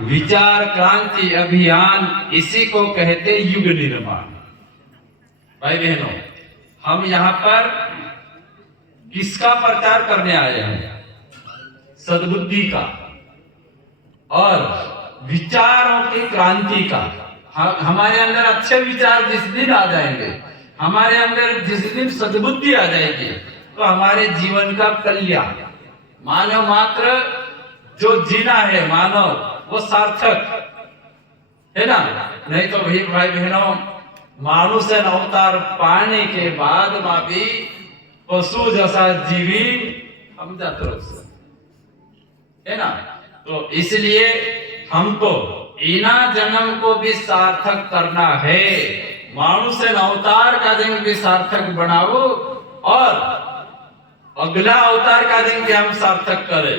विचार क्रांति अभियान, इसी को कहते युग निर्माण। भाई बहनों, हम यहाँ पर किसका प्रचार करने आए हैं? सद्बुद्धि का और विचारों की क्रांति का। हमारे अंदर अच्छे विचार जिस दिन आ जाएंगे, हमारे अंदर जिस दिन सद्बुद्धि आ जाएगी, तो हमारे जीवन का कल्याण, मानव मात्र जो जीना है मानव, वो सार्थक है ना। नहीं तो भाई बहनों, मानुष अवतार पाने के बाद में भी पशु जैसा जीवी हम जाते है ना। तो इसलिए हमको इना जन्म को भी सार्थक करना है, मानुष अवतार का दिन भी सार्थक बनाओ और अगला अवतार का दिन भी हम सार्थक करें।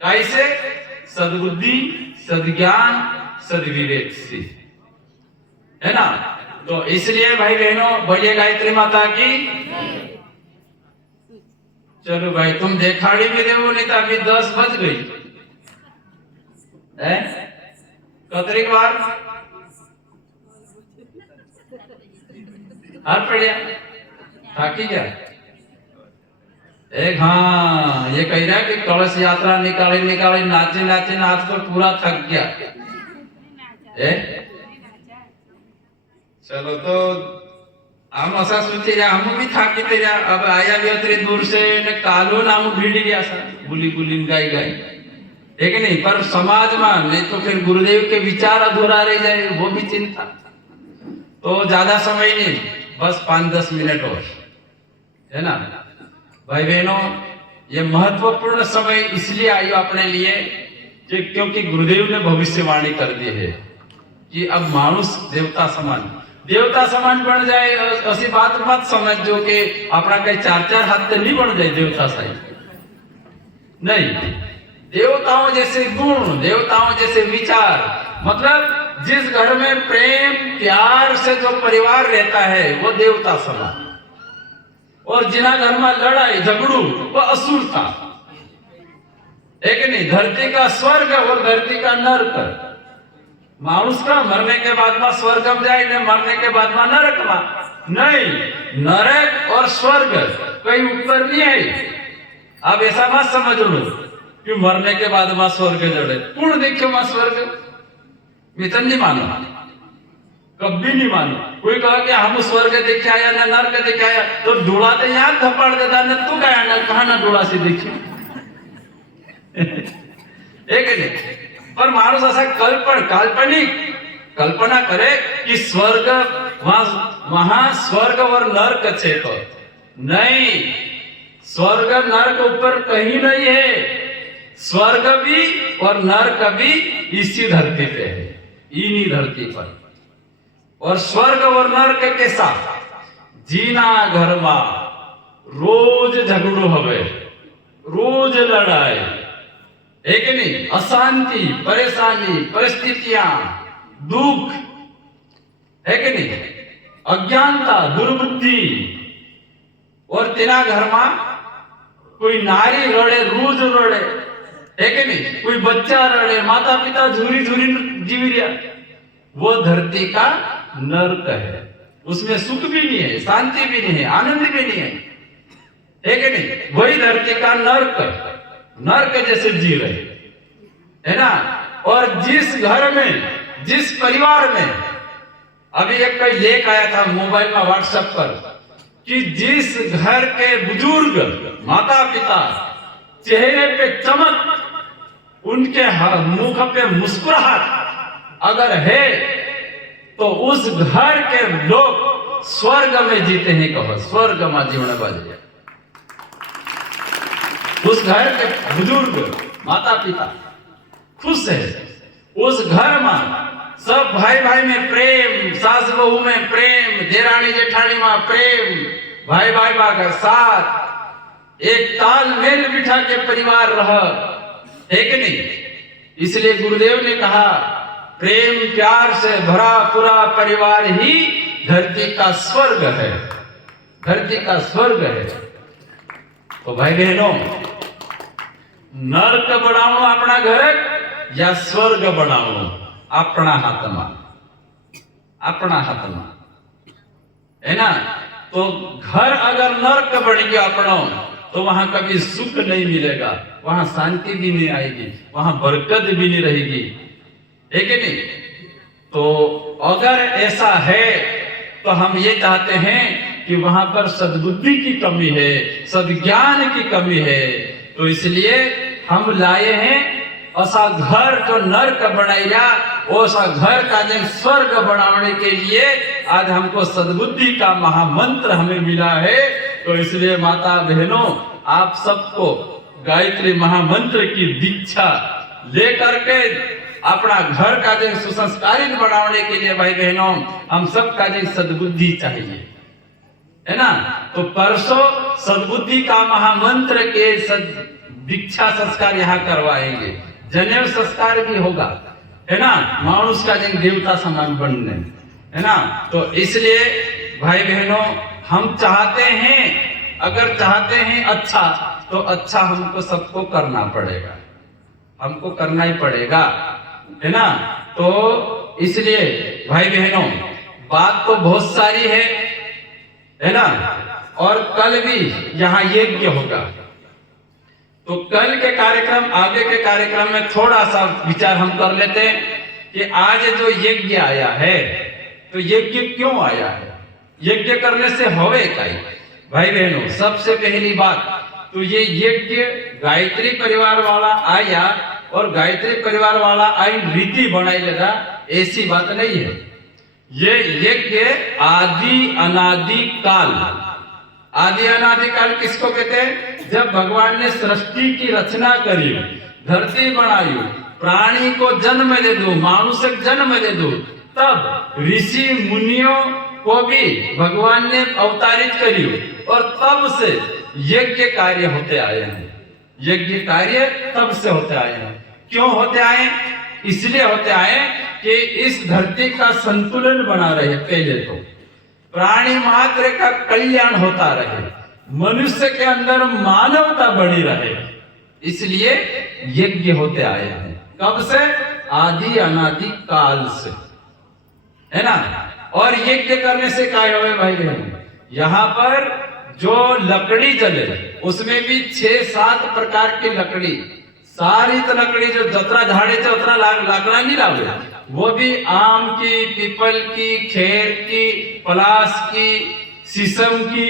कैसे? सद्बुद्धि, सद्ज्ञान, सद्विवेक से, है ना। तो इसलिए भाई बहनों, बोलिए गायत्री माता की। चलो भाई, तुम देखाड़ी में देवो, नहीं तो अभी 10 बज गई है। कतरी बार हाथ पड़िया थाकी क्या एक। हाँ, ये कह रहा है कि कलश यात्रा निकाली निकाली नाचे नाचे नाच तो पूरा थक गया। चलो तो हम असा सोचे रहा, हम भी थाकी थे रहा। अब आया भी उतरे दूर से ने कालो नाम भीड़ गया सा, बुली बुली गाई गाई, है कि नहीं। पर समाज में नहीं तो फिर गुरुदेव के विचार अधूरा रह जाए, वो भी चिंता। तो ज्यादा समय नहीं, बस 5-10 मिनट और, है ना। भाई बहनों, ये महत्वपूर्ण समय इसलिए आयो अपने लिए कि क्योंकि गुरुदेव ने भविष्यवाणी कर दी है कि अब मानुष देवता समान बन जाए। ऐसी बात मत समझो कि अपना कई 4-4 हाथ नहीं बन जाए देवता साई, नहीं। देवताओं जैसे गुण, देवताओं जैसे विचार, मतलब जिस घर में प्रेम प्यार से जो परिवार रहता है वो देवता समान, और जिना घर में लड़ाई झगड़ू वो असुर था, एक नहीं। धरती का स्वर्ग और धरती का नरक। मानुष का मरने के बाद में स्वर्ग में जाए, ने मरने के बाद में नरक में नहीं। नरक और स्वर्ग कहीं ऊपर नहीं है। अब ऐसा मत समझ लो कि मरने के बाद में स्वर्ग जड़े। पूर्ण देखियो मां स्वर्ग, मिथन नहीं मानो, कभी नहीं मानो। कोई कहा कि हम स्वर्ग देखे आया ना नरक देखे आया, तो डोला तो यहाँ थप्पड़ देता न, तू क्या ना कहा ना डोला से देखियो एक नहीं। पर मानुष ऐसा काल्पनिक कल्पना करे कि स्वर्ग वहां स्वर्ग और नरक छे, तो नहीं। स्वर्ग नरक ऊपर कहीं नहीं है। स्वर्ग भी और नरक भी इसी धरती पे है, इन्हीं धरती पर। और स्वर्ग और नरक के साथ जीना घर में रोज झगड़ो हवे, रोज लड़ाई, एक नहीं। अशांति, परेशानी, परिस्थितियां, दुख, है कि नहीं। अज्ञानता, दुर्बुद्धि। और तेरा घर में कोई नारी रड़े, रोज रड़े, है कि नहीं। कोई बच्चा रड़े, माता पिता झूरी झूरी जीवी रहा, वो धरती का नरक है। उसमें सुख भी नहीं है, शांति भी नहीं है, आनंद भी नहीं है कि नहीं। वही धरती का नरक जैसे जी रहे, है ना। और जिस घर में, जिस परिवार में, अभी एक कोई लेख आया था मोबाइल में व्हाट्सएप पर कि जिस घर के बुजुर्ग माता पिता चेहरे पे चमक, उनके मुख पे मुस्कुराहट अगर है, तो उस घर के लोग स्वर्ग में जीते हैं। कहो स्वर्ग में जीवन बाजे। उस घर के बुजुर्ग माता पिता खुश है, उस घर में सब भाई भाई में प्रेम, सास बहू में प्रेम, देरानी जेठानी में प्रेम, भाई भाई का साथ एक तालमेल बिठा के परिवार रहा, है कि नहीं। इसलिए गुरुदेव ने कहा प्रेम प्यार से भरा पूरा परिवार ही धरती का स्वर्ग है, धरती का स्वर्ग है। तो भाई बहनों, नरक बनाओ अपना घर या स्वर्ग बनावो अपना हाथ में है ना। तो घर अगर नर्क बन गया अपना तो वहां कभी सुख नहीं मिलेगा, वहां शांति भी नहीं आएगी, वहां बरकत भी नहीं रहेगी, है कि नहीं। तो अगर ऐसा है तो हम ये चाहते हैं कि वहां पर सद्बुद्धि की कमी है, सद्ज्ञान की कमी है। तो इसलिए हम लाए हैं ऐसा घर जो नर्क बनाया ऐसा घर का जो स्वर्ग बनाने के लिए आज हमको सद्बुद्धि का महामंत्र हमें मिला है। तो इसलिए माता बहनों आप सबको गायत्री महामंत्र की दीक्षा लेकर के अपना घर का जो सुसंस्कारित बनाने के लिए भाई बहनों हम सबका जो सद्बुद्धि चाहिए, है ना। तो परसों सद्बुद्धि का महामंत्र के दीक्षा संस्कार यहाँ करवाएंगे, जनेऊ संस्कार भी होगा, है ना। मानुष का जिन देवता समान बनने, है ना। तो इसलिए भाई बहनों हम चाहते हैं, अगर चाहते हैं अच्छा तो अच्छा हमको सबको करना पड़ेगा, हमको करना ही पड़ेगा, है ना। तो इसलिए भाई बहनों बात तो बहुत सारी है ना। और कल भी यहाँ यज्ञ होगा। तो कल के कार्यक्रम आगे के कार्यक्रम में थोड़ा सा विचार हम कर लेते हैं कि आज जो यज्ञ आया है तो यज्ञ क्यों आया है, यज्ञ करने से होवे काई। भाई बहनों सबसे पहली बात तो ये यज्ञ गायत्री परिवार वाला आया और गायत्री परिवार वाला आई रीति बनाई लगा, ऐसी बात नहीं है। ये यज्ञ आदि अनादि काल, आदि अनादि काल किसको कहते हैं? जब भगवान ने सृष्टि की रचना करी, धरती बनाई, प्राणी को जन्म दे दो, मानुष जन्म दे दो, तब ऋषि मुनियों को भी भगवान ने अवतारित करी और तब से यज्ञ कार्य होते आए हैं। यज्ञ कार्य तब से होते आए हैं। क्यों होते आए? इसलिए होते आए कि इस धरती का संतुलन बना रहे, पहले तो प्राणी मात्र का कल्याण होता रहे, मनुष्य के अंदर मानवता बनी रहे, इसलिए यज्ञ होते आए हैं। कब से? आदि अनादि काल से, है ना। और यज्ञ करने से क्या होवे भाई बहन? यहाँ पर जो लकड़ी जले उसमें भी 6-7 प्रकार की लकड़ी, सारी तो लकड़ी जो जतरा झाड़े थे उतना लाकड़ा नहीं लावे, वो भी आम की, पीपल की, खेर की, पलास की, शीशम की,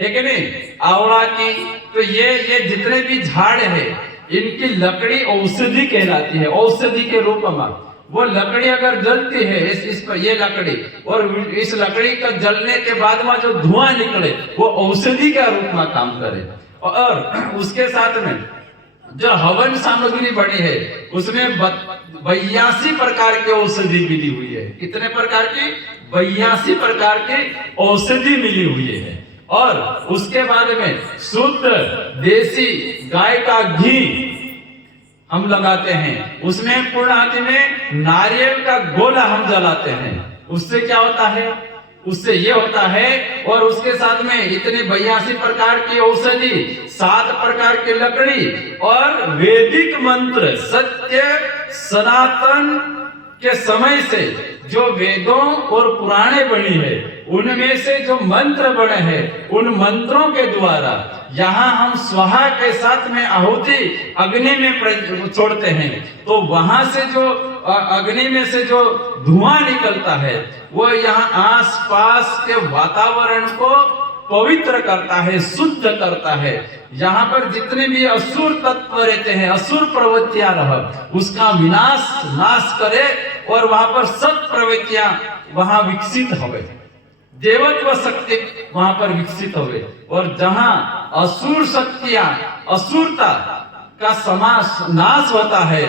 एक नहीं, आवड़ा की। तो ये जितने भी झाड़ है इनकी लकड़ी औषधि कहलाती है, औषधि के रूप में। वो लकड़ी अगर जलती है इस पर ये लकड़ी, और इस लकड़ी का जलने के बाद में जो धुआं निकले वो औषधि का रूप में काम करे। और उसके साथ में जो हवन सामग्री बनी है उसमें 82 प्रकार की औषधि मिली हुई है। कितने प्रकार की? 82 प्रकार की औषधि मिली हुई है। और उसके बाद में शुद्ध देसी गाय का घी हम लगाते हैं, उसमें पूर्णाहुति में नारियल का गोला हम जलाते हैं। उससे क्या होता है? उससे ये होता है, और उसके साथ में इतने 82 प्रकार की औषधि, 7 प्रकार की लकड़ी और वैदिक मंत्र, सत्य सनातन के समय से जो वेदों और पुराणे बनी है उनमें से जो मंत्र बने हैं उन मंत्रों के द्वारा यहाँ हम स्वाहा के साथ में आहुति अग्नि में छोड़ते हैं। तो वहां से जो अग्नि में से जो धुआं निकलता है वो यहाँ आसपास के वातावरण को पवित्र करता है, शुद्ध करता है। यहाँ पर जितने भी असुर तत्व रहते हैं, असुर प्रवृत्तियां रह, उसका नाश करे और वहां पर सत प्रवृत्तियां वहां विकसित होवे, देवत्व शक्ति वहां पर विकसित होवे। और जहां असुर शक्तियां, असुरता का नाश होता है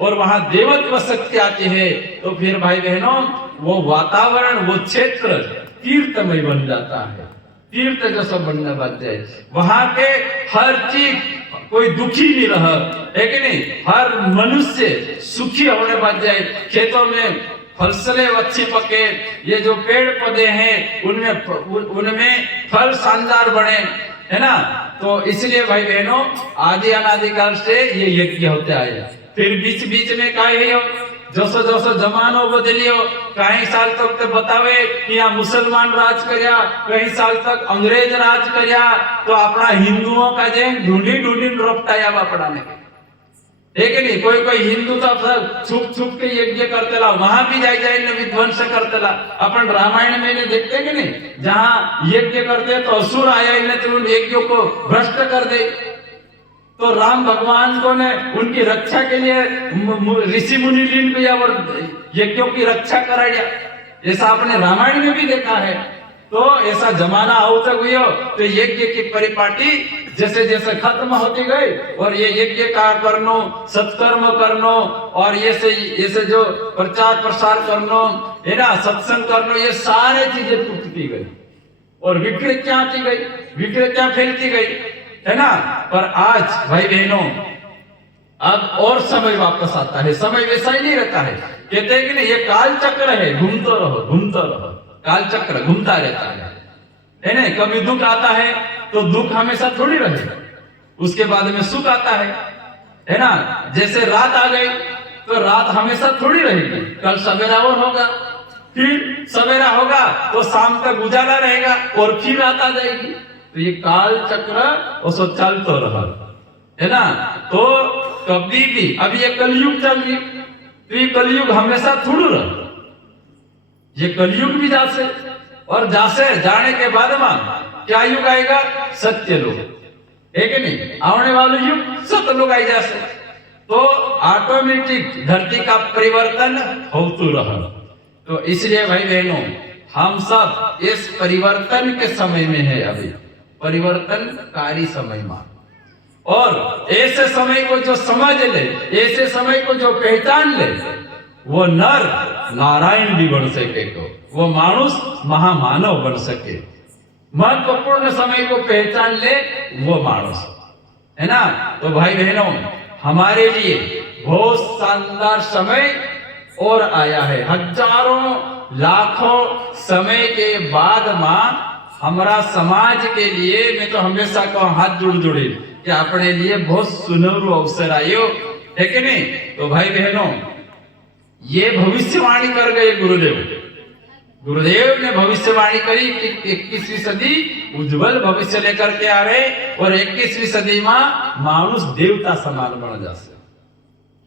और वहां देवत्व शक्ति आती है, तो फिर भाई बहनों वो वातावरण, वो क्षेत्र तीर्थमय बन जाता है, तीर्थ जैसा बनने लग जाए। वहां के हर चीज, कोई दुखी नहीं रहा, है कि नहीं, हर मनुष्य सुखी होने लग जाए। खेतों में फसलें अच्छी पके, ये जो पेड़ पौधे हैं उनमें फल शानदार बने, है ना। तो इसलिए भाई बहनों आदि अनादिकाल से ये यज्ञ होते आए। फिर बीच बीच में काय है जसो जसो जमानो बदलियो, कई साल तक तो बतावे कि यहाँ मुसलमान राज करया, कई साल तक अंग्रेज राज करया, तो अपना हिंदुओं का जे ढूंढी ढूंढी रपटाया बापड़ा ने, ठीक है नहीं? कोई कोई हिंदू तो सब छुप छुप के यज्ञ करते ला, वहां भी जाए जाए ने विध्वंस करते ला। अपन रामायण में ने देखते कि नहीं, जहां यज्ञ करते तो असुर आया इन्हें तो उन यज्ञों को भ्रष्ट कर दे। तो राम भगवान को ने उनकी रक्षा के लिए ऋषि मुनि लीन किया और यज्ञों की रक्षा कराया, ऐसा आपने रामायण में भी देखा है। तो ऐसा जमाना आओ तक हुई हो तो यज्ञ की परिपाटी जैसे जैसे खत्म होती गई और ये यज्ञ का करनो, सत्कर्म करनो और ऐसे जो प्रचार प्रसार करनो है ना, सत्संग करनो, ये सारे चीजें टूटती गई और विकृतियां आती गई, विकृतियां फैलती गई, है ना। पर आज भाई बहनों अब और समय वापस आता है, समय वैसा ही नहीं रहता है। कहते हैं कि नहीं, ये काल चक्र है, घूमते रहो घूमते रहो, काल चक्र घूमता रहता है ना। कभी दुख आता है तो दुख हमेशा थोड़ी रहे, उसके बाद में सुख आता है ना। जैसे रात आ गई तो रात हमेशा थोड़ी रहेगी, कल सवेरा और होगा, फिर सवेरा होगा तो शाम तक उजाला रहेगा और फिर रात आ जाएगी। तो ये काल चक्र उसको चल तो रहा है ना। तो कभी भी अभी ये कलयुग चल रही, तो ये कलयुग हमेशा थोड़ा रहा, ये कलयुग भी जासे और जासे जाने के बाद में क्या युग आएगा, सत्य लोग, है कि नहीं? आने वाला युग सत्य लोग आई जासे, तो ऑटोमेटिक धरती का परिवर्तन होता रहा। तो इसलिए भाई बहनों हम सब इस परिवर्तन के समय में है, अभी परिवर्तनकारी समय में, और ऐसे समय को जो समझ ले, ऐसे समय को जो पहचान ले, वो नर नारायण भी बन सके, तो वो मानुष महामानव बन सके। महत्वपूर्ण समय को पहचान ले वो मानुष, है ना। तो भाई बहनों हमारे लिए बहुत शानदार समय और आया है। हजारों लाखों समय के बाद में हमारा समाज के लिए, मैं तो हमेशा कहूं हाथ जुड़ जुड़ी कि अपने लिए बहुत सुनहरो अवसर आयो, है कि नहीं। तो भाई बहनों ये भविष्यवाणी कर गए गुरुदेव ने भविष्यवाणी करी कि 21वीं सदी उज्जवल भविष्य लेकर के आ रहे और 21वीं सदी में मानुष देवता समान बन जासे,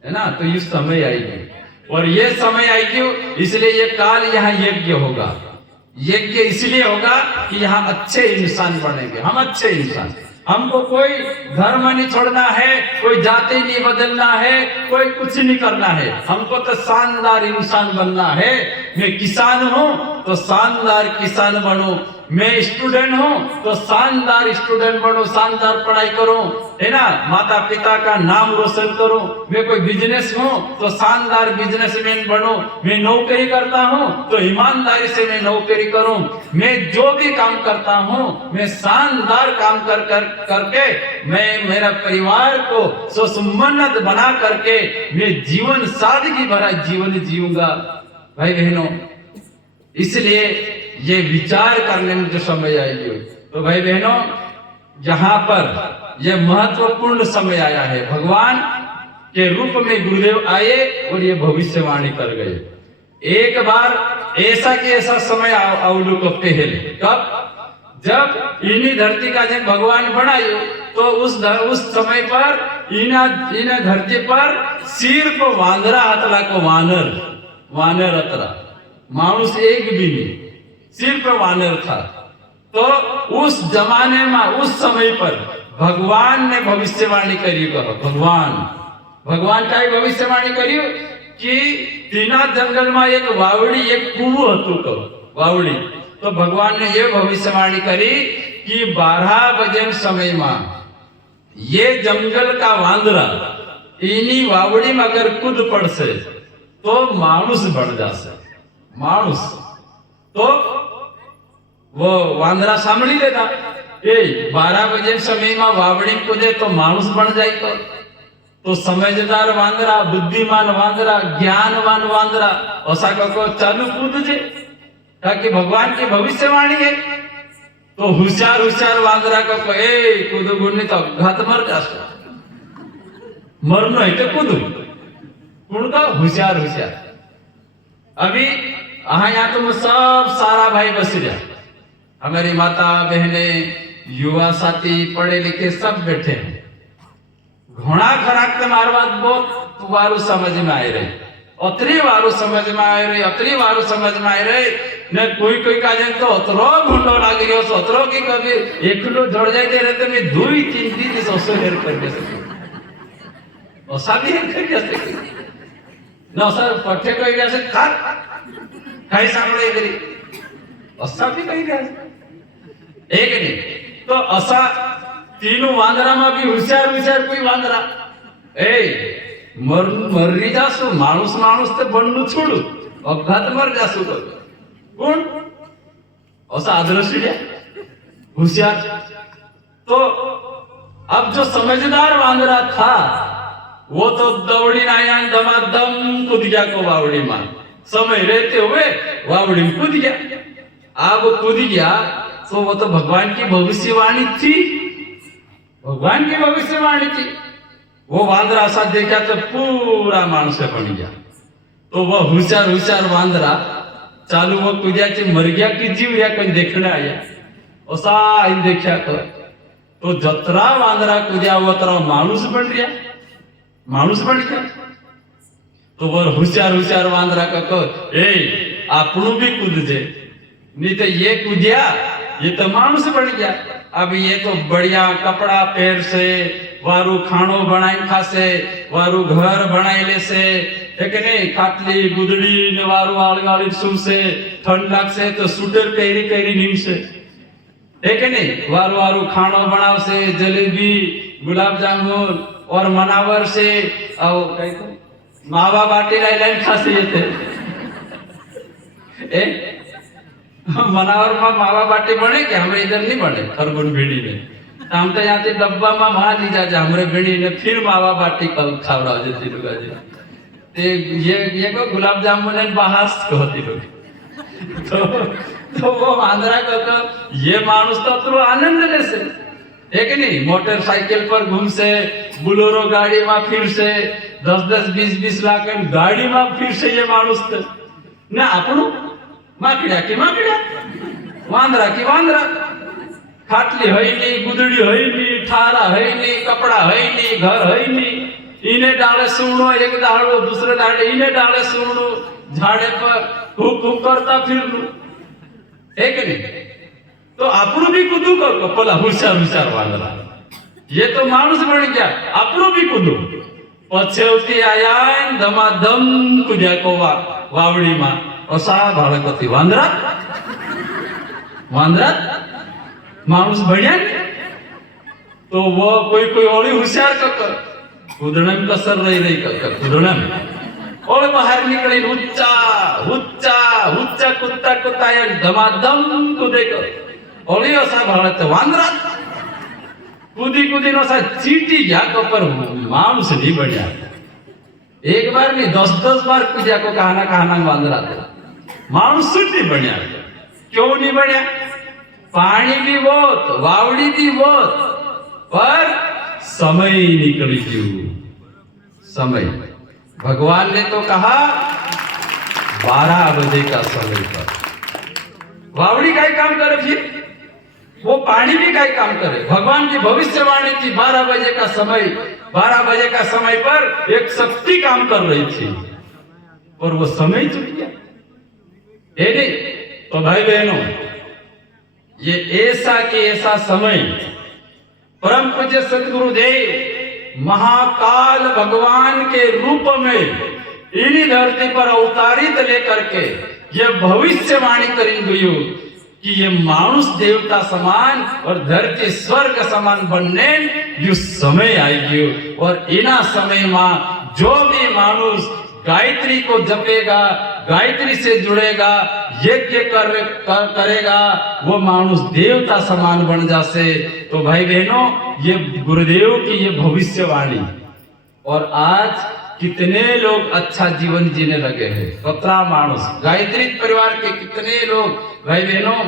है ना। तो ये समय आएगी और ये समय आएगी, इसलिए ये काल यहाँ यज्ञ होगा। यज्ञ इसलिए होगा कि यहाँ अच्छे इंसान बनेंगे, हम अच्छे इंसान। हमको कोई धर्म नहीं छोड़ना है, कोई जाति नहीं बदलना है, कोई कुछ नहीं करना है, हमको तो शानदार इंसान बनना है। मैं किसान हूँ तो शानदार किसान बनूं, मैं स्टूडेंट हूँ तो शानदार स्टूडेंट बनूं, शानदार पढ़ाई करूं, है ना, माता पिता का नाम रोशन करूं। मैं कोई बिजनेस हूँ तो शानदार बिजनेसमैन बनूं, मैं नौकरी करता हूँ तो ईमानदारी से मैं नौकरी करूं। मैं जो भी काम करता हूँ मैं शानदार काम करके मैं मेरा परिवार को सुसम्पन्न बना करके मैं जीवन सादगी भरा जीवन जीऊंगा। भाई बहनों इसलिए ये विचार करने में जो समय आएगी, तो भाई बहनों यहाँ पर ये महत्वपूर्ण समय आया है। भगवान के रूप में गुरुदेव आए और ये भविष्यवाणी कर गए। एक बार ऐसा के ऐसा समय अवलोक पहले, कब? जब इन्हीं धरती का जब भगवान बनायो तो उस समय पर इन्हें धरती पर सिर्फ वांदरा अतला को वानर अतरा, मानुष एक भी नहीं, सिर्फ वानर था। तो उस जमाने में उस समय पर भगवान ने भविष्यवाणी करी। भगवान का भविष्यवाणी करी कि तीना जंगल में एक वावड़ी एक कुओं हतुं, तो वावड़ी, तो भगवान ने ये भविष्यवाणी करी कि 12 बजे समय में ये जंगल का वांदरा इन्हीं वावड़ी में अगर कूद पड़से तो मानुष बन जासे। मानुष तो वो वांदरा सांभળી लेता, 12 बजे समय में वावड़ी कूदे तो मानुष बन जाए। तो समझदार वांदरा, बुद्धिमान वांदरा, ज्ञानवान वांदरा ऐसा को चालू कूद जे, ताकि भगवान की भविष्यवाणी है। तो होशियार वांदरा को कूदू गुण तो घात मर जासे, मरनो है तो कूदू, कौन का होशियार होशियार। अभी यहाँ तुम सब सारा भाई बस रहा, हमारी माता बहने युवा साथी पढ़े लिखे सब बैठे हैं। घोड़ा खराक तुम्हार बात बहुत वारू समझ में आई रही, अतरी वारू समझ में आई रही, अतरी वारू समझ में आई रही ने कोई काजे तो अतरो घुंडो लागी रहो सो अतरो की कभी एकलो जोड़ जाए ते रहते मैं 2-3 दिन सोसो हेर कर के सके ओसा भी हेर कर के सके ना सर पठे कोई जैसे खा खाई सांभळे करी ओसा भी कही गया एक नहीं तो असा तीनों वांदरा में भी होशियार कोई वांदरा ए मरी जासु माणूस ते बनू छोड़ू अपघात मर जासु तो कौन ऐसा आदर्श होशियार। तो अब जो समझदार वांदरा था वो तो दौड़ी आया दमादम कूद गया को वावड़ी में, समय रहते हुए वावड़ी में कूद गया। अब कूद गया तो वो तो भगवान की भविष्यवाणी थी, भगवान की भविष्यवाणी थी। वो वांदरा सा देखा तो पूरा मानस बन गया। तो वो होशियार वांदरा चालू वो कूद्या मर गया कि जीव या कोई देखने आया ओसा इन देखा तो जतरा वांदरा कूद्या वो तरा मानुष बन गया, मानुष बन गया। तो वो होशियार वांदरा का कहो ए आपनू भी कूद जे, नहीं तो ये कूद्या ये तो मानुष बन गया। अब ये तो बढ़िया कपड़ा पैर से वारू खानो बनाई खासे, वारू घर बनाई ले से, एक नहीं खाटली गुदड़ी ने वारू आलगाली सूसे, ठंड लागसे तो स्वेटर पहरी नीम से, एक नहीं वारू खानो बनाव से, जलेबी गुलाब जामुन और मनावर से और कहीं तो मावा बाटी लाइन खासे ये थे मनावर में मावा बाटी बने कि हमें इधर नहीं बने खरगोन भेड़ी में, हम तो यहाँ डब्बा में वहां ली जा हमरे भेड़ी ने फिर मावा बाटी कल खावड़ा देती लोग ते ये को गुलाब जामुन है बहास कहती लोग। तो वो वांदरा को ये मानुष तो आनंद ले से एक नहीं मोटरसाइकिल पर घूम से, बुलोरो गाड़ी में फिर से 10-10 20-20 लाख गाड़ी में फिर से ये मानुष ना अपनू माकड़िया की माकड़िया वांदरा की वांदरा, खाटली है नहीं, गुदड़ी है नहीं, ठारा है नहीं, कपड़ा है नहीं, घर है नहीं, इन्हें डाले सुनो एक दाड़ो दूसरे दाड़े इन्हें डाले सुनो, झाड़े पर हुक करता फिर लू एक नहीं। तो अपनू भी कूदू को पला होशियार वांदरा ये तो मानुष बन गया, अपनू भी कूदू पछेवती आया दमादम कूद्या को वावड़ी में ओसा बाळकती वांदरा मानुष बढ़िया तो वो कोई और होशियार कर कूदने में कसर रही कर कूदने में और बाहर निकले उच्चा कुत्ता या दमादम कूदे कर और ऐसा भारत वांदरा कूदी नो सा चीटी गया तो पर मानुष नहीं बढ़िया, एक बार नहीं 10-10 बार कूदिया को कहाना वांदरा मानुष नहीं बढ़िया। क्यों नहीं बढ़िया? पानी भी बहुत, वावड़ी भी बहुत, पर समय निकल गयो। समय भगवान ने तो कहा 12 बजे का समय पर वावड़ी का काम करे, फिर वो पानी भी का काम करे। भगवान की भविष्यवाणी थी 12 बजे का समय, 12 बजे का समय पर एक शक्ति काम कर रही थी और वो समय चुक गया। नहीं तो भाई बहनों ये ऐसा के ऐसा समय परम पूज्य सदगुरुदेव महाकाल भगवान के रूप में इन्हीं धरती पर अवतारित लेकर के ये भविष्यवाणी करी गई कि ये मानुष देवता समान और धरती स्वर्ग समान बनने यो समय आएगी। और इना समय में जो भी मानुष गायत्री को जपेगा, गायत्री से जुड़ेगा, यज्ञ करेगा, वो मानुष देवता समान बन जासे। तो भाई बहनों ये गुरुदेव की ये भविष्यवाणी, और आज कितने लोग अच्छा जीवन जीने लगे हैं। 17 मानुष गायत्री परिवार के कितने लोग भाई बहनों,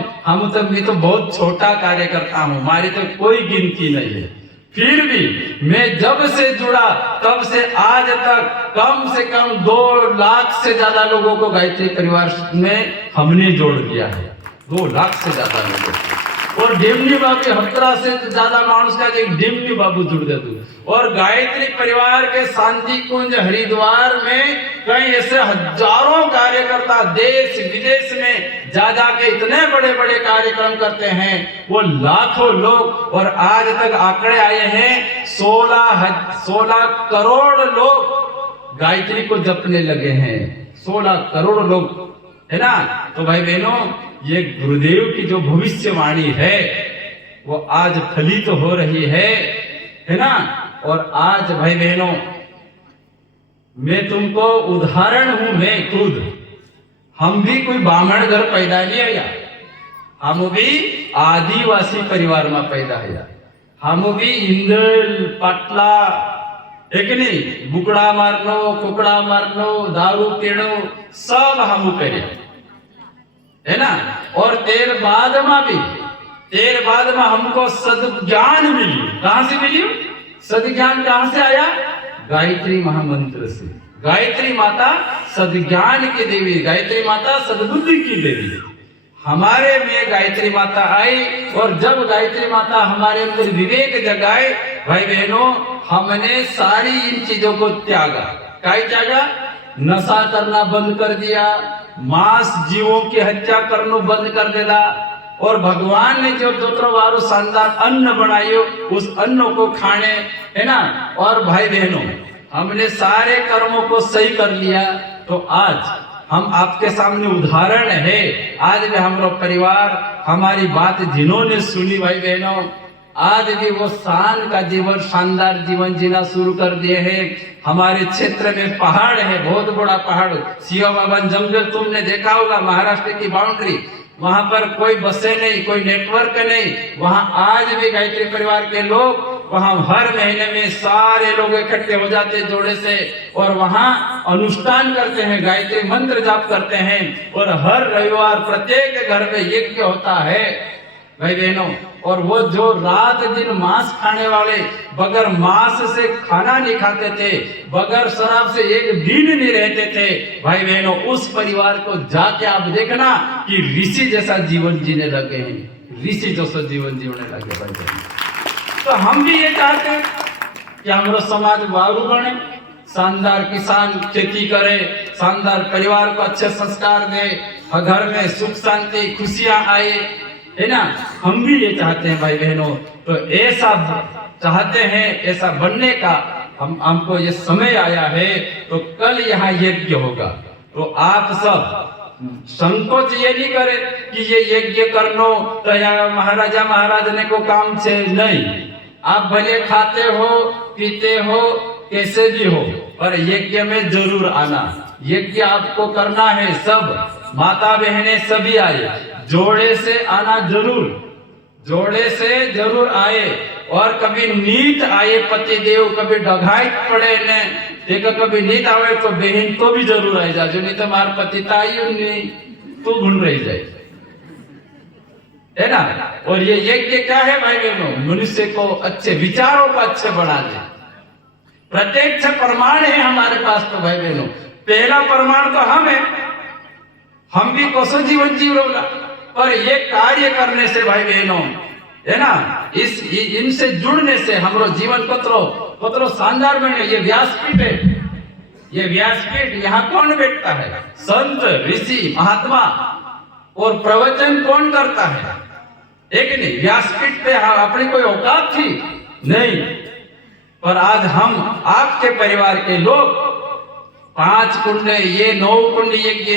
मैं तो बहुत छोटा कार्य करता हूँ, हमारी तो कोई गिनती नहीं है, फिर भी मैं जब से जुड़ा तब से आज तक कम से कम 2 लाख से ज्यादा लोगों को गायत्री परिवार में हमने जोड़ दिया है। 2 लाख से ज्यादा लोगों को। और डेमनी बाबू 17 से ज्यादा मानुष का एक डेमनी बाबू जुड़ गए तू। और गायत्री परिवार के शांति कुंज हरिद्वार में कई ऐसे हजारों कार्यकर्ता देश विदेश में जा के इतने बड़े बड़े कार्यक्रम करते हैं, वो लाखों लोग। और आज तक आंकड़े आए हैं 16 करोड़ लोग गायत्री को जपने लगे हैं। 16 करोड़ लोग, है ना। तो भाई बहनों, ये गुरुदेव की जो भविष्यवाणी है वो आज फलित हो रही है ना। और आज भाई बहनों, मैं तुमको उदाहरण हूं, मैं खुद, हम भी कोई ब्राह्मण घर पैदा नहीं आया, हम भी आदिवासी परिवार में पैदा है। हम भी इंदल पाटला एक नहीं, बुकड़ा मारनो, कुकड़ा मारनो, दारू पीनो सब हम करे, है ना। और तेर बाद में हमको सद्ज्ञान मिली। कहां से मिली? सद्ज्ञान कहां से आया? गायत्री महामंत्र से। गायत्री माता सद्ज्ञान की देवी, गायत्री माता सद्बुद्धि की देवी। हमारे में गायत्री माता आई, और जब गायत्री माता हमारे अंदर विवेक जगाए, भाई बहनों, हमने सारी इन चीजों को त्यागा। क्या त्यागा? नशा करना बंद कर दिया, मांस जीवों की हत्या करना बंद कर देला, और भगवान ने जो दोत्रवारू शानदार अन्न बनायो उस अन्न को खाने, है ना। और भाई बहनों, हमने सारे कर्मों को सही कर लिया। तो आज हम आपके सामने उदाहरण है। आज भी हमारा परिवार, हमारी बात जिन्होंने सुनी भाई बहनों, आज भी वो शान का जीवन, शानदार जीवन जीना शुरू कर दिए हैं। हमारे क्षेत्र में पहाड़ है, बहुत बड़ा पहाड़, सिया बाबा जंगल तुमने देखा होगा, महाराष्ट्र की बाउंड्री, वहां पर कोई बसें नहीं, कोई नेटवर्क नहीं। वहां आज भी गायत्री परिवार के लोग वहां हर महीने में सारे लोग इकट्ठे हो जाते जोड़े से, और वहां अनुष्ठान करते हैं, गायत्री मंत्र जाप करते हैं। और हर रविवार प्रत्येक घर में यज्ञ होता है भाई बहनों। और वो जो रात दिन मांस खाने वाले बगैर मांस से खाना नहीं खाते थे, बगैर शराब से एक दिन नहीं रहते थे, भाई बहनों, उस परिवार को जाके आप देखना कि ऋषि जैसा जीवन जीने लगे हैं, ऋषि जैसा जीवन जीने लगे भाई बहनों। तो हम भी ये चाहते हैं कि हमारा समाज वारू बने, शानदार किसान खेती करे, शानदार परिवार को अच्छे संस्कार दे, घर में सुख शांति खुशियां आए, है ना। हम भी ये चाहते हैं भाई बहनों। तो ऐसा चाहते हैं, ऐसा बनने का हमको ये समय आया है। तो कल यहाँ यज्ञ होगा, तो आप सब संकोच ये नहीं करे कि ये यज्ञ करनो तो यहाँ महाराजा महाराज ने को काम से नहीं। आप भले खाते हो पीते हो कैसे भी हो, पर यज्ञ में जरूर आना। यज्ञ आपको करना है, सब माता बहनें सभी आए, जोड़े से आना जरूर, जोड़े से जरूर आए। और कभी नीत आए पति देव, कभी डघाई पड़े ने देखो, कभी नीत आवे तो बहन तो भी जरूर आ जा, जो नहीं तो मार पति ताई नहीं तो ढूंढ रही जाए, है ना। और ये यज्ञ क्या है भाई बहनों? मनुष्य को अच्छे विचारों को अच्छे बना दे। प्रत्यक्ष प्रमाण है हमारे पास तो भाई बहनों। पहला प्रमाण तो हम है, हम भी कोसो जीवन जीव रहा, पर ये कार्य करने से भाई बहनों, है ना, इनसे जुड़ने से हमारा जीवन कतरो शानदार बने। ये व्यासपीठ है, ये व्यासपीठ, यहाँ कौन बैठता है? संत ऋषि महात्मा। और प्रवचन कौन करता है? एक नहीं, व्यासपीठ पे अपनी कोई औकात थी नहीं, पर आज हम आपके परिवार के लोग 5 कुंड, ये 9 कुंड यज्ञ,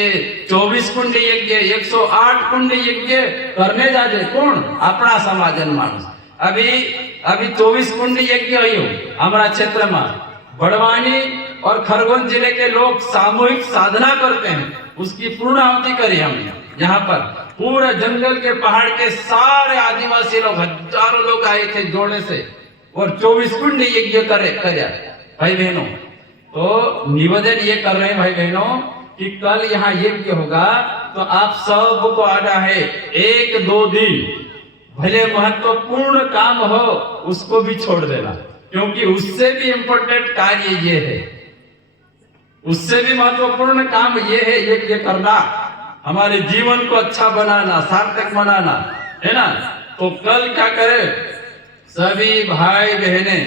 24 कुंड यज्ञ, 108 कुंड यज्ञ करने जाते। कौन? अपना समाजन मानुस। अभी 24 कुंड यज्ञ हो हमारा क्षेत्र में। बड़वानी और खरगोन जिले के लोग सामूहिक साधना करते हैं, उसकी पूर्णाहुति करी हमने। यहाँ पर पूरे जंगल के पहाड़ के सारे आदिवासी लोग, हजारों लोग आए थे जोड़े से, और 24 कुंड यज्ञ करे भाई बहनों। तो निवेदन ये कर रहे हैं भाई बहनों कि कल यहाँ यज्ञ होगा, तो आप सबको आना है। 1-2 दिन भले महत्वपूर्ण काम हो उसको भी छोड़ देना, क्योंकि उससे भी इम्पोर्टेंट कार्य ये है, उससे भी महत्वपूर्ण काम ये है, यज्ञ करना, हमारे जीवन को अच्छा बनाना, सार्थक बनाना, है ना। तो कल क्या करे, सभी भाई बहने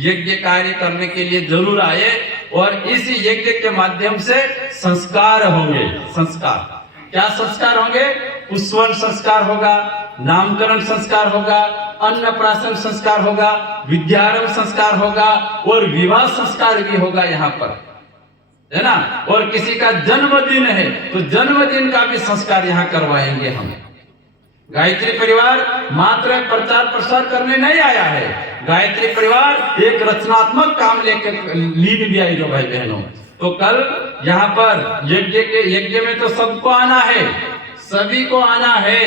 यज्ञ कार्य करने के लिए जरूर आए, और इस यज्ञ के माध्यम से संस्कार होंगे। संस्कार क्या संस्कार होंगे? पुष्पन संस्कार होगा, नामकरण संस्कार होगा, अन्नप्राशन संस्कार होगा, विद्यारंभ संस्कार होगा, और विवाह संस्कार भी होगा यहाँ पर, है ना। और किसी का जन्मदिन है तो जन्मदिन का भी संस्कार यहाँ करवाएंगे हम। गायत्री परिवार मात्र प्रचार प्रसार करने नहीं आया है, गायत्री परिवार एक रचनात्मक काम लेकर लीन भी आई। भाई बहनों, तो कल यहाँ पर यज्ञ में तो सबको आना है, सभी को आना है।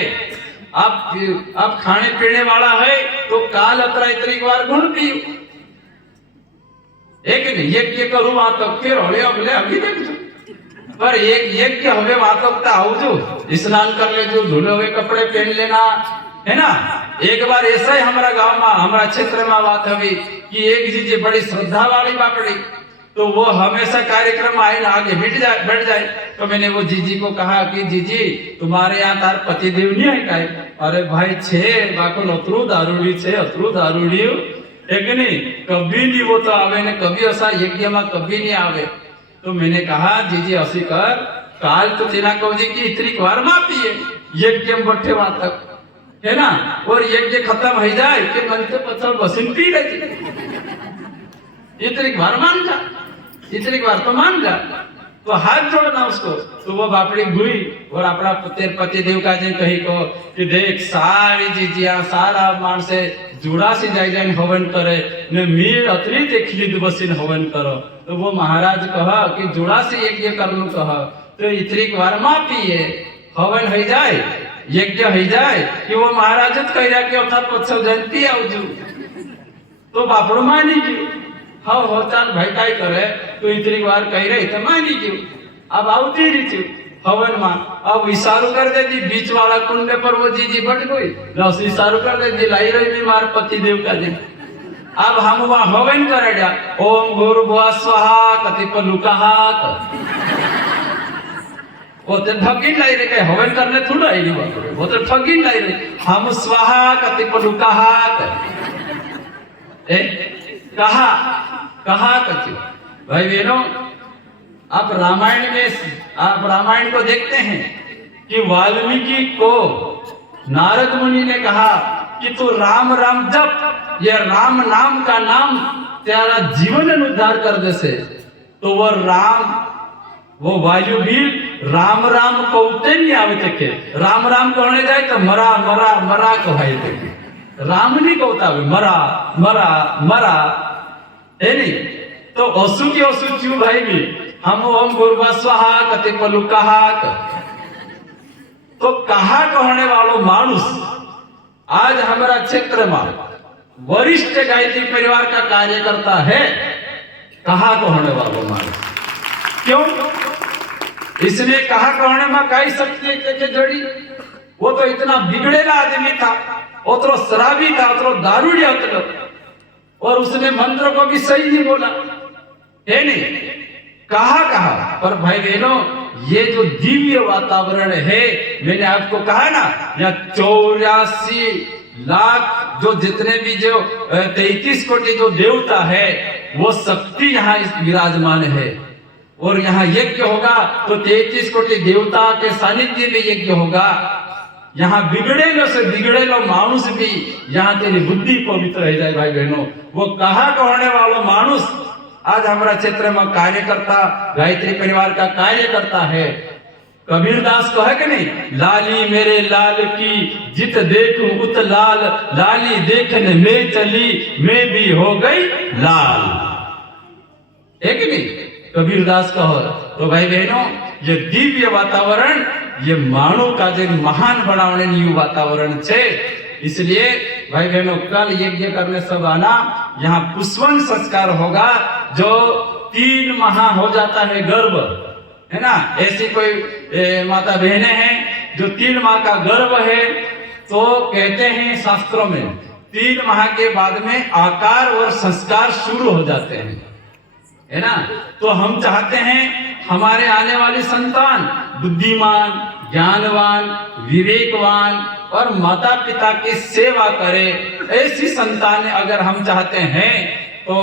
अब खाने पीने वाला है तो काल अतरा इतनी बार गुण पियो, एक यज्ञ करूं वहां तक फिर होले अगले अभी देख, पर एक यज्ञ हमें वहां तक आओ, स्नान कर ले, जो धुले हुए कपड़े पहन लेना, है ना। एक बार ऐसा ही हमारा गांव में, हमारा क्षेत्र में बात हुई कि एक जी बड़ी श्रद्धा वाली बापड़ी, तो वो हमेशा कार्यक्रम आए ना आगे बैठ जाए। तो मैंने वो जीजी को कहा कि जीजी तुम्हारे यहाँ तार पति देव नहीं है काय? अरे भाई छे बाको अतरू दारूडी छे, अतरू दारूडी एक नहीं, कभी नहीं वो तो आवे ने, कभी ऐसा यज्ञ में कभी नहीं आवे। तो मैंने कहा जीजी असी कर, काल तो तेना कहो जी की इतनी बार मापी है यज्ञ में बैठे वहां तक, है ना, और यज्ञ खत्म हो जाए कि मन से पत्थर बसिन पी रही, इतनी बार मान जा, इतनी बार तो मान जा, तो हाथ जोड़ना उसको। तो वो बापड़ी हुई और अपना पति देव का जी कही को कि देख सारी जीजिया सारा मानसे जुड़ा सी जाए हवन करे ने मीर अतरी देखली बसिन हवन करो। तो वो महाराज कहा कि जुड़ा से यज्ञ करनु कहा, तो इतनी बार मापी है हवन हो जाए, यज्ञ हो जाए कि वो महाराज कह रहा कि अर्थात उत्सव जयंती आउजू, तो बापड़ो मानी गयो। हाँ हो चाल भाई काय करे, तो इतनी बार कह रही तो मानी गयो। अब आवती रही थी हवन में, अब इशारो कर दे दी बीच वाला कुंड पर, वो जीजी बट गई, बस इशारो कर दे दी लाई रही मार पति देव का दिन। अब हम वहां हवन कर दिया, ओम भूर्भुवः स्वाहा कति पलुकाहाक, वो तो ठगिन लाई रहे, हवन करने थोड़ा ही नहीं, वो तो ठगिन लाई रहे, हम स्वाहा कति पलुकाहाक कहा कथी। भाई बहनों, आप रामायण को देखते हैं कि वाल्मीकि को नारद मुनि ने कहा कि तू राम राम जप, ये राम नाम का नाम तेरा जीवन उद्धार कर दे से। तो वो वायुवीर राम राम कहते नहीं आवे थे, राम राम कहने जाए तो मरा मरा मरा कहाई थे, राम नहीं कहता मरा मरा मरा, है नहीं। तो असु की असु क्यों भाई भी, हम ओम भूर्भुवः स्वाहा कति पलुकाहाक, तो कहा कहने वालों मानुष आज हमारा क्षेत्र में वरिष्ठ गायत्री परिवार का कार्यकर्ता है, कहा कहने वालों मानुष। क्यों? इसलिए कहा कहने में कई शक्ति के जड़ी, वो तो इतना बिगड़ेला आदमी था, उतरो शराबी था, उतरो दारूडिया उतरो, और उसने मंत्र को भी सही नहीं बोला, है नहीं, कहा। पर भाई बहनों, ये जो दिव्य वातावरण है, मैंने आपको कहा ना, यहाँ 84 लाख जो जितने भी जो 33 कोटि जो देवता है, वो शक्ति यहाँ विराजमान है। और यहाँ यज्ञ होगा तो 33 कोटि देवता के सानिध्य में यज्ञ होगा। यहाँ बिगड़ेलो से बिगड़ेलो मानुष भी यहाँ तेरी बुद्धि पवित्र रह जाए। भाई बहनों, वो कहा कहने वालों मानुष आज हमारा क्षेत्र में कार्यकर्ता, गायत्री परिवार का कार्यकर्ता है। कबीरदास कहे कि नहीं, लाली मेरे लाल की जित देखूं उत लाल, लाली देखने में चली मैं भी हो गई लाल, है कि नहीं? कबीरदास कहो। तो भाई बहनों, ये दिव्य वातावरण, ये मानव का जो महान बनाने न्यू वातावरण छे। इसलिए भाई बहनों, कल यज्ञ करने सब आना। यहाँ पुष्पन संस्कार होगा, जो 3 माह हो जाता है गर्भ, है ना। ऐसी कोई माता बहनें हैं जो 3 माह का गर्भ है, तो कहते हैं शास्त्रों में 3 माह के बाद में आकार और संस्कार शुरू हो जाते हैं, है ना। तो हम चाहते हैं हमारे आने वाली संतान बुद्धिमान, ज्ञानवान, विवेकवान और माता पिता की सेवा करे। ऐसी संतान अगर हम चाहते हैं तो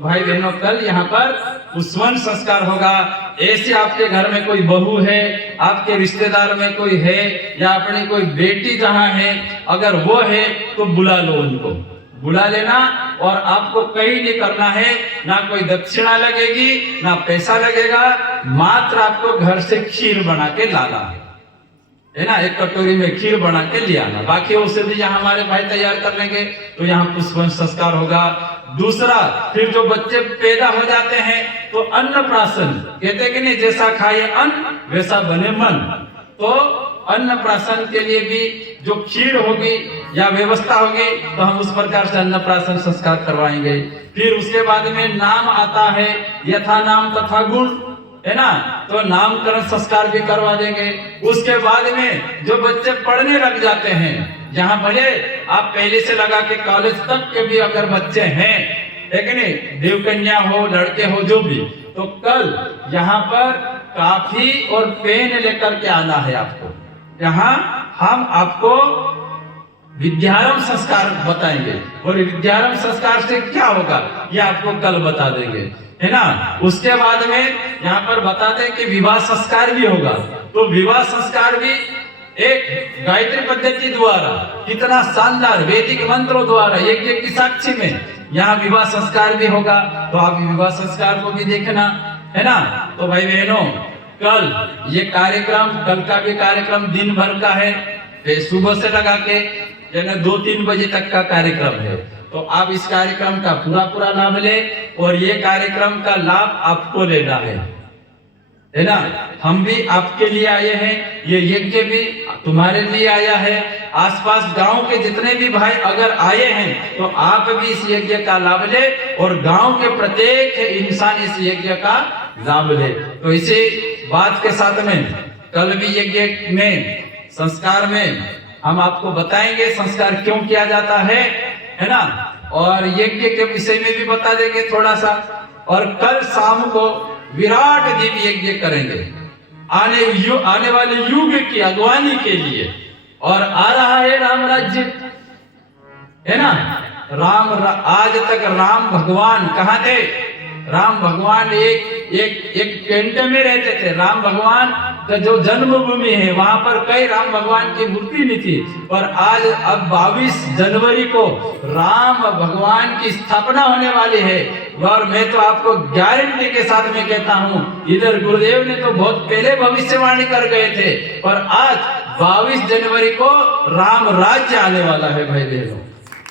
भाई बहनों कल यहाँ पर पुष्पन संस्कार होगा। ऐसे आपके घर में कोई बहू है, आपके रिश्तेदार में कोई है, या अपनी कोई बेटी जहाँ है, अगर वो है तो बुला लो, उनको बुला लेना। और आपको कहीं नहीं करना है, ना कोई दक्षिणा लगेगी ना पैसा लगेगा, मात्र आपको घर से खीर बना के लाना है ना। एक कटोरी में खीर बना के ले आना, बाकी उसे भी यहाँ हमारे भाई तैयार कर लेंगे। तो यहाँ पुष्पन संस्कार होगा। दूसरा, फिर जो बच्चे पैदा हो जाते हैं तो अन्नप्राशन कहते कि नहीं, जैसा खाए अन्न वैसा बने मन। तो अन्नप्राशन के लिए भी जो खीर होगी या व्यवस्था होगी तो हम उस प्रकार से अन्नप्राशन संस्कार करवाएंगे। फिर उसके बाद में नाम आता है, यथा नाम तथा गुण, है ना। तो नामकरण संस्कार भी करवा देंगे। उसके बाद में जो बच्चे पढ़ने लग जाते हैं, जहाँ भले आप पहले से लगा के कॉलेज तक के भी अगर बच्चे हैं, है कि नहीं, देवकन्या हो, लड़के हो, जो भी, तो कल यहाँ पर काफी और पेन लेकर के आना है आपको। यहाँ हम आपको विद्यारंभ संस्कार बताएंगे, और विद्यारंभ संस्कार से क्या होगा ये आपको कल बता देंगे, है ना। उसके बाद में यहाँ पर बताते हैं कि विवाह संस्कार भी होगा। तो विवाह संस्कार भी एक गायत्री पद्धति द्वारा, कितना शानदार वैदिक मंत्रों द्वारा यज्ञ की साक्षी में यहाँ विवाह संस्कार भी होगा। तो आप विवाह संस्कार को भी देखना, है ना। तो भाई बहनों कल ये कार्यक्रम, कल का भी कार्यक्रम दिन भर का है, सुबह से लगा के 2-3 बजे तक का कार्यक्रम है। तो आप इस कार्यक्रम का पूरा लाभ ले, और ये कार्यक्रम का लाभ आपको लेना है ना। हम भी आपके लिए आए हैं, ये यज्ञ भी तुम्हारे लिए आया है। आसपास गांव के जितने भी भाई अगर आए हैं तो आप भी इस यज्ञ का लाभ ले, और गांव के प्रत्येक इंसान इस यज्ञ का लाभ ले। तो इसी बात के साथ में कल भी यज्ञ में संस्कार में हम आपको बताएंगे संस्कार क्यों किया जाता है ना। और यज्ञ के विषय में भी बता देंगे थोड़ा सा। और कल शाम को विराट दिव्य यज्ञ करेंगे आने वाले युग की अगवानी के लिए। और आ रहा है राम राज्य, है ना। आज तक राम भगवान कहाँ थे? राम भगवान एक टेंट में रहते थे। राम भगवान का जो जन्मभूमि है वहां पर कई राम भगवान की मूर्ति नहीं थी, और आज अब 22 जनवरी को राम भगवान की स्थापना होने वाली है। और मैं तो आपको गारंटी के साथ में कहता हूँ, इधर गुरुदेव ने तो बहुत पहले भविष्यवाणी कर गए थे, और आज 22 जनवरी को राम राज्य आने वाला है। भाई बहनों,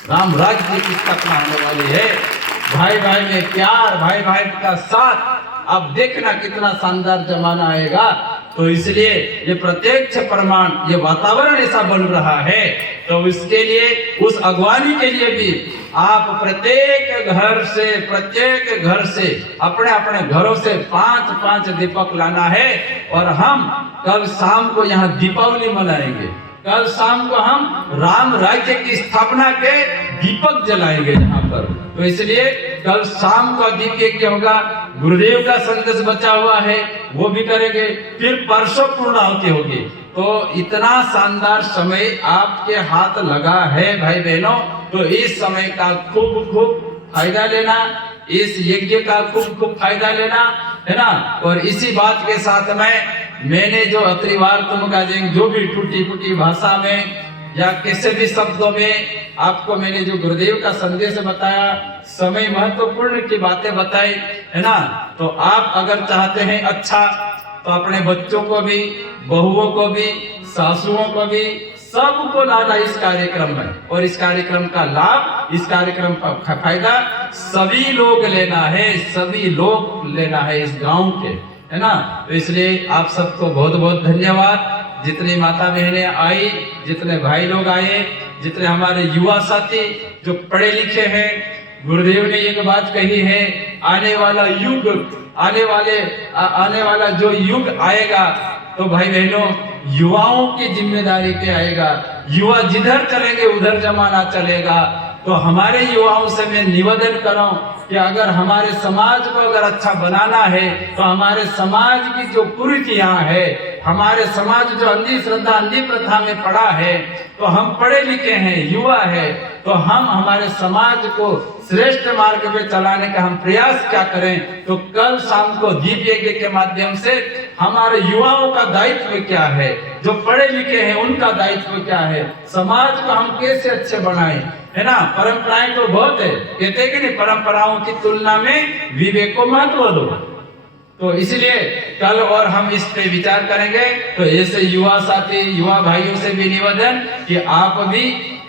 राम राज्य की स्थापना होने वाली है। भाई भाई में प्यार, भाई भाई का साथ, अब देखना कितना शानदार जमाना आएगा। तो इसलिए ये प्रत्यक्ष प्रमाण, ये वातावरण ऐसा बन रहा है। तो इसके लिए, उस अगवानी के लिए भी आप प्रत्येक घर से अपने अपने घरों से 5-5 दीपक लाना है। और हम कल शाम को यहाँ दीपावली मनाएंगे। कल शाम को हम राम राज्य की स्थापना के दीपक जलाएंगे यहाँ पर। तो इसलिए कल शाम को दीप यज्ञ होगा। गुरुदेव का संदेश बचा हुआ है, वो भी करेंगे। फिर परसों पूर्णाहुति होगी। तो इतना शानदार समय आपके हाथ लगा है भाई बहनों। तो इस समय का खूब फायदा लेना, इस यज्ञ का खूब फायदा लेना, है ना। और इसी बात के साथ में मैंने जो अत्रिवार तुम का जो भी टूटी फूटी भाषा में या किसी भी शब्दों में आपको मैंने जो गुरुदेव का संदेश बताया, समय महत्वपूर्ण की बातें बताई, है ना। तो आप अगर चाहते हैं अच्छा, तो अपने बच्चों को भी, बहुओं को भी, सासुओं को भी, सबको लाना इस कार्यक्रम में। और इस कार्यक्रम का लाभ, इस कार्यक्रम का फायदा सभी लोग लेना है, सभी लोग लेना है इस गांव के, है ना। तो इसलिए आप सबको बहुत बहुत धन्यवाद। जितनी माता बहनें आई, जितने भाई लोग आए, जितने हमारे युवा साथी जो पढ़े लिखे हैं, गुरुदेव ने एक बात कही है, आने वाला जो युग आएगा, तो भाई बहनों युवाओं की जिम्मेदारी पे आएगा। युवा जिधर चलेंगे उधर जमाना चलेगा। तो हमारे युवाओं से मैं निवेदन करूं कि अगर हमारे समाज को अगर अच्छा बनाना है तो हमारे समाज की जो कुरीतियां है, हमारे समाज जो अंधी श्रद्धा अंधी प्रथा में पड़ा है, तो हम पढ़े लिखे हैं, युवा है, तो हम हमारे समाज को श्रेष्ठ मार्ग पे चलाने का हम प्रयास क्या करें। तो कल शाम को दीप यज्ञ के माध्यम से हमारे युवाओं का दायित्व क्या है, जो पढ़े लिखे हैं उनका दायित्व क्या है, समाज को हम कैसे अच्छे बनाएं, है ना। परंपराएं तो बहुत है, कहते हैं कि नहीं, परंपराओं की तुलना में विवेक को महत्व दो। तो इसलिए कल और हम इस पे विचार करेंगे। तो ऐसे युवा साथी, युवा भाइयों से भी निवेदन कि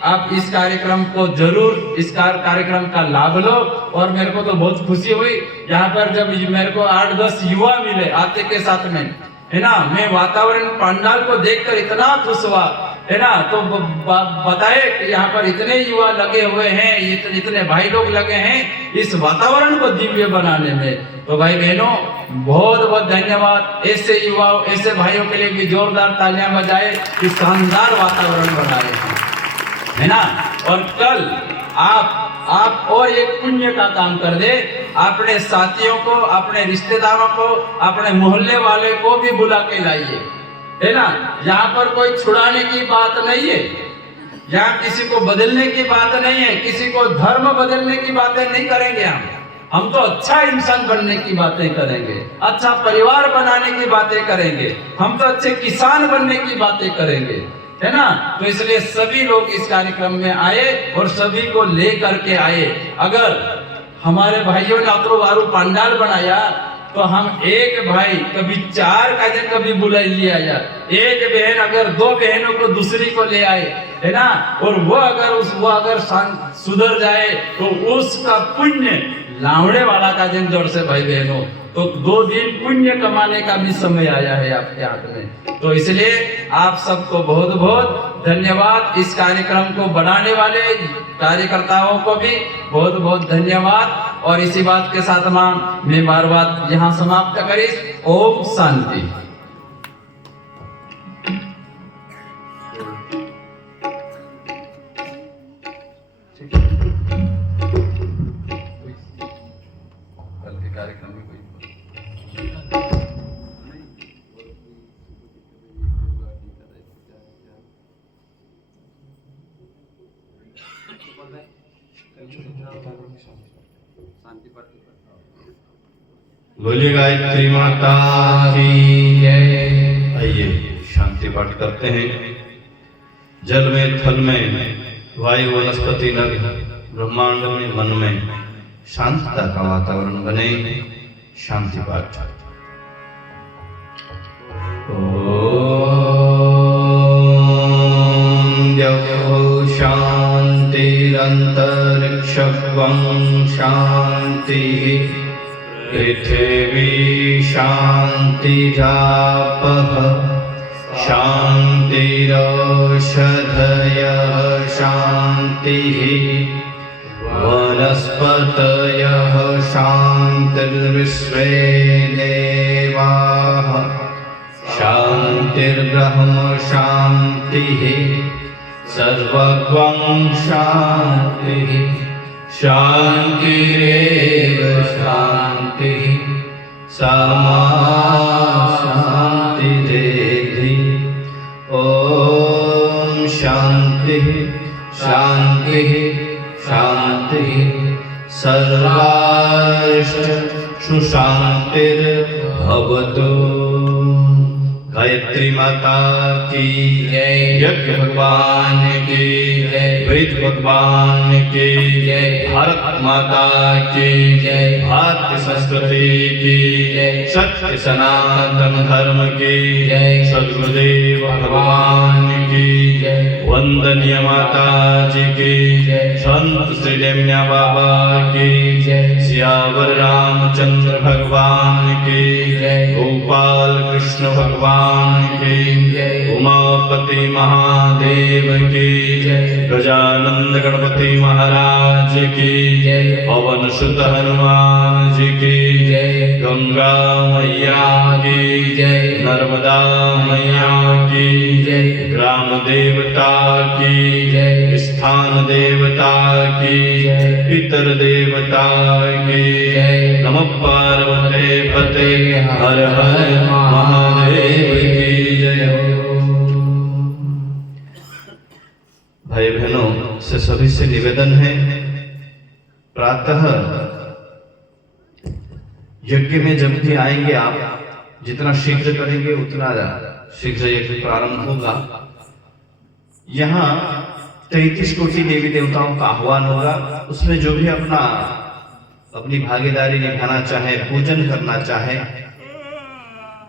आप इस कार्यक्रम को जरूर, इस कार्यक्रम का लाभ लो। और मेरे को तो बहुत खुशी हुई यहाँ पर जब मेरे को 8-10 युवा मिले आते के साथ में, है ना। मैं वातावरण पंडाल को देखकर इतना खुश हुआ, है ना। तो बताए कि यहाँ पर इतने युवा लगे हुए हैं, इतने भाई लोग लगे हैं इस वातावरण को दिव्य बनाने में। तो भाई बहनों बहुत बहुत धन्यवाद। ऐसे युवाओं, ऐसे भाइयों के लिए भी जोरदार तालियां बजाए कि शानदार वातावरण बनाए हैं, है ना। और कल आप और एक पुण्य का काम कर दे, अपने साथियों को, अपने रिश्तेदारों को, अपने मोहल्ले वाले को भी बुला के लाइए, है ना। यहाँ पर कोई छुड़ाने की बात नहीं है, यहाँ किसी को बदलने की बात नहीं है, किसी को धर्म बदलने की बातें नहीं करेंगे हम तो अच्छा इंसान बनने की बातें करेंगे, अच्छा परिवार बनाने की बातें करेंगे, हम तो अच्छे किसान बनने की बातें करेंगे, है ना। तो इसलिए सभी लोग इस कार्यक्रम में आए और सभी को ले करके आए। अगर हमारे भाइयों ने अतरु पंडाल बनाया तो हम एक भाई कभी 4 का जन कभी बुला लिया यार, एक बहन अगर 2 बहनों को दूसरी को ले आए, है ना, और वो अगर सुधर जाए तो उसका पुण्य लावड़े वाला का जन जोर से भाई बहनों। तो 2 दिन पुण्य कमाने का भी समय आया है आपके हाथ में। तो इसलिए आप सबको बहुत बहुत धन्यवाद। इस कार्यक्रम को बढ़ाने वाले कार्यकर्ताओं को भी बहुत बहुत धन्यवाद। और इसी बात के साथ मैं बार बात यहाँ समाप्त करीश। ओम शांति। कार्यक्रम में कोई बोलिए गायत्री माता की जय। आइए शांति पाठ करते हैं। जल में, थल में, वायु, वनस्पति, नर, ब्रह्मांड में, मन में शांतता का वातावरण बने। शांति पाठ। ओम शांतिरंतरिक्षं शांति, पृथिवी शांतिरापः शांतिरौषधयः शांतिः, वनस्पतयः शांतिर्विश्वे देवाः शांतिर्ब्रह्म शांतिः, सर्वगं शांतिः, शांतिरेव शांतिः, सामा शांतिरेधि। ओम शांतिः शांतिः शांतिः, सर्वारिष्ट सुशांतिर्भवतु। गायत्री माता की जय, यज्ञ भगवान की जय, वेद भगवान की जय, भारत माता की जय, भारतीय संस्कृति की जय, सत्य सनातन धर्म की जय, सद्गुरुदेव भगवान की जय, वंदनीय माता जी की जय, संत श्री डेम्या बाबा की जय, सियावर रामचंद्र भगवान की जय, गोपाल कृष्ण भगवान की जय, उमापति महादेव की जय, गजानंद गणपति महाराज की जय, पवन सुत हनुमान जी की जय, गंगा मैया की जय, नर्मदा मैया की जय। ग्राम देवता की जय। स्थान देवता की जय। पितर देवता की जय। नमः पार्वते पते हर हर महादेव की जय। भाई बहनों से सभी से निवेदन है, प्रातः यज्ञ में जब भी आएंगे आप, जितना शीघ्र करेंगे उतना शीघ्र यज्ञ प्रारंभ होगा। यहाँ 33 कोटि देवी देवताओं का आह्वान होगा। उसमें जो भी अपनी भागीदारी निभाना चाहे, पूजन करना चाहे,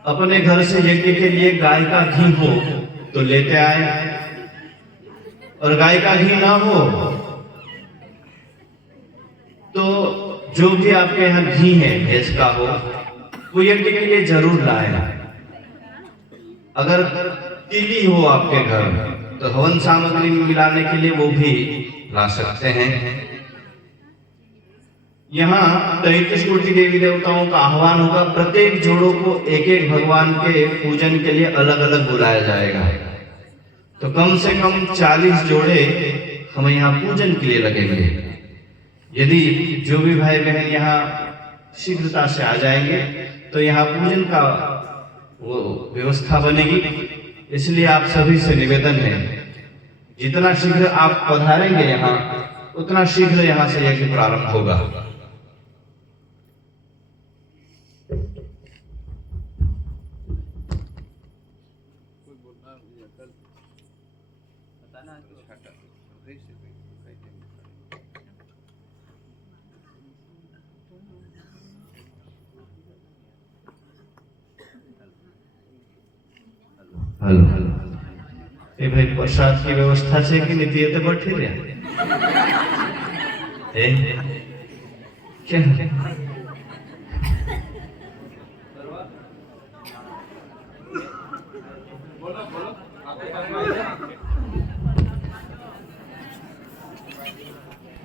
अपने घर से यज्ञ के लिए गाय का घी हो तो लेते आए, और गाय का घी ना हो तो जो भी आपके यहाँ घी है भैंस का हो, वो यज्ञ के लिए जरूर लाए। अगर तिली हो आपके घर तो हवन सामग्री में मिलाने के लिए वो भी ला सकते हैं। यहाँ 33 कोटि देवी देवताओं का आह्वान होगा। प्रत्येक जोड़ों को एक एक भगवान के पूजन के लिए अलग अलग बुलाया जाएगा। तो कम से कम 40 जोड़े हमें यहाँ पूजन के लिए लगेंगे। यदि जो भी भाई बहन यहाँ शीघ्रता से आ जाएंगे तो यहाँ पूजन का वो व्यवस्था बनेगी। इसलिए आप सभी से निवेदन है, जितना शीघ्र आप पधारेंगे यहाँ उतना शीघ्र यहाँ से यज्ञ प्रारंभ होगा। हेलो ए भाई प्रसाद की व्यवस्था से कि नीति तो बैठे रहे क्या